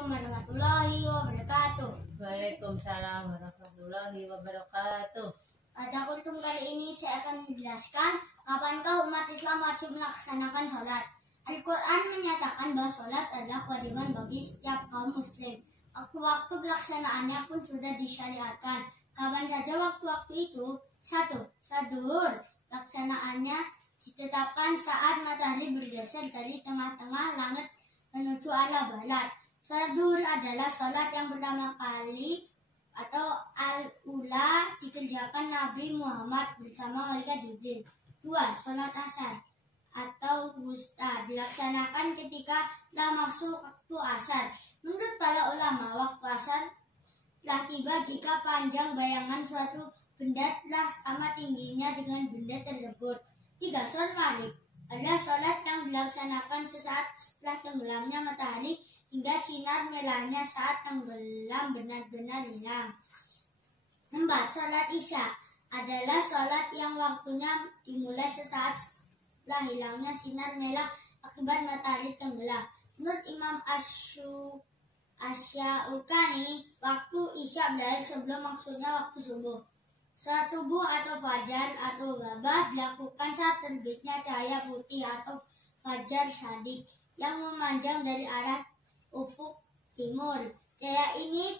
Assalamualaikum warahmatullahi wabarakatuh. Waalaikumsalam warahmatullahi wabarakatuh. Pada kultum kali ini saya akan menjelaskan kapankah umat Islam wajib melaksanakan sholat. Al-Quran menyatakan bahwa sholat adalah kewajiban bagi setiap kaum muslim. Waktu-waktu pelaksanaannya pun sudah disyariatkan. Kapan saja waktu-waktu itu? 1. Saat zuhur. Pelaksanaannya ditetapkan saat matahari bergeser dari tengah-tengah langit menuju arah barat. Sholat zuhur adalah sholat yang pertama kali atau al-ula dikerjakan Nabi Muhammad bersama malaikat Jibril. 2. Sholat asar atau wusta dilaksanakan ketika telah masuk waktu asar. Menurut para ulama, waktu asar telah tiba jika panjang bayangan suatu benda telah sama tingginya dengan benda tersebut. 3. Sholat maghrib adalah sholat yang dilaksanakan sesaat setelah tenggelamnya matahari hingga sinar merahnya saat tenggelam benar-benar hilang. 4. Sholat isya adalah sholat yang waktunya dimulai sesaat setelah hilangnya sinar merah akibat matahari tenggelam. Menurut Imam Asy-Syaukani, waktu isya berarti sebelum maksudnya waktu subuh. Sholat subuh atau fajar atau ghabah dilakukan saat terbitnya cahaya putih atau fajar sadiq yang memanjang dari arah ufuk timur. Cahaya ini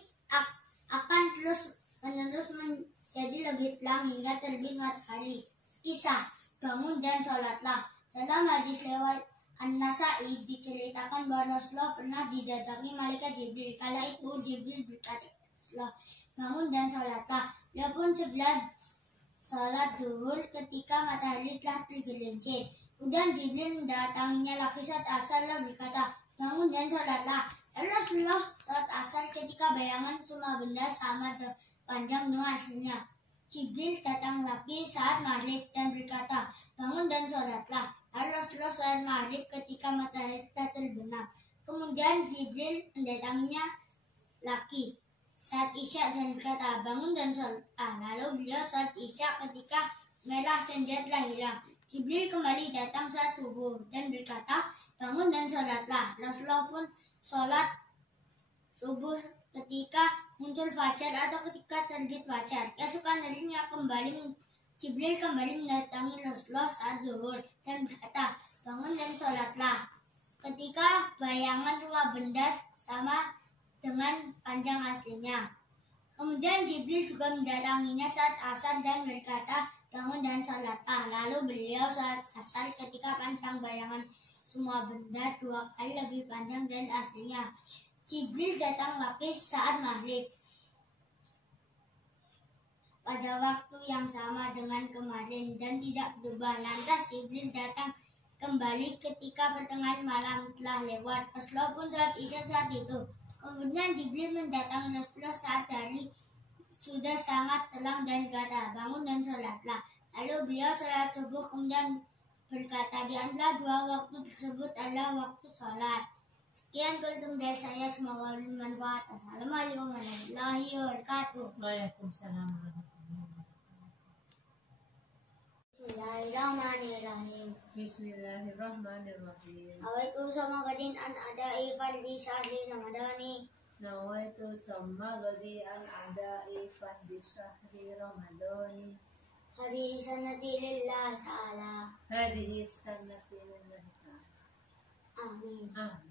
akan terus-menerus menjadi lebih terang hingga terbit matahari. Kisah bangun dan sholatlah. Dalam hadis lewat An-Nasa'i diceritakan bahwa Rasulullah pernah didatangi malaikat Jibril. Kala itu Jibril berkata, Rasulullah, bangun dan sholatlah. Dia pun segera sholat zuhur ketika matahari telah tergelincir. Kemudian Jibril mendatanginya lagi saat asar lalu berkata, bangun dan sholatlah. Lalu Rasulullah sholat asar ketika bayangan semua benda sama panjang dengan aslinya. Jibril datang lagi saat maghrib dan berkata, bangun dan sholatlah. Lalu Rasulullah sholat maghrib ketika matahari telah terbenam. Kemudian Jibril mendatanginya lagi saat isya dan berkata, bangun dan sholat. Lalu beliau sholat isya ketika merah senja telah hilang. Jibril kembali datang saat subuh dan berkata, bangun dan sholatlah. Rasulullah pun sholat subuh ketika muncul fajar atau ketika terbit fajar. Keesokan harinya Jibril kembali mendatangi Rasulullah saat zuhur dan berkata, bangun dan sholatlah. Ketika bayangan semua benda sama dengan panjang aslinya. Kemudian Jibril juga mendatanginya saat asar dan berkata, bangun dan sholatlah. Lalu beliau sholat asar ketika panjang bayangan semua benda 2 kali lebih panjang dari aslinya. Jibril datang lagi saat maghrib pada waktu yang sama dengan kemarin dan tidak berubah. Lantas Jibril datang kembali ketika pertengahan malam telah lewat. Rasulullah pun sholat isya saat itu. Kemudian Jibril mendatangi Rasulullah saat hari sudah sangat terang dan berkata, bangun dan sholatlah. Lalu beliau sholat subuh kemudian berkata, di antara 2 waktu tersebut adalah waktu sholat. Sekian kultum dari saya, semoga bermanfaat. Assalamualaikum warahmatullahi wabarakatuh. Waalaikumsalam warahmatullahi wabarakatuh. Bismillahirrahmanirrahim. Bismillahirrahmanirrahim. Awaitu sama gadin an adai fardi syahri ramadhani. Nawaitu sama gadi al-adai fahdi syahri ramadhani. Hari sanati lillahi ta'ala. Hadihi sanati lillahi ta'ala. Amin. Amin.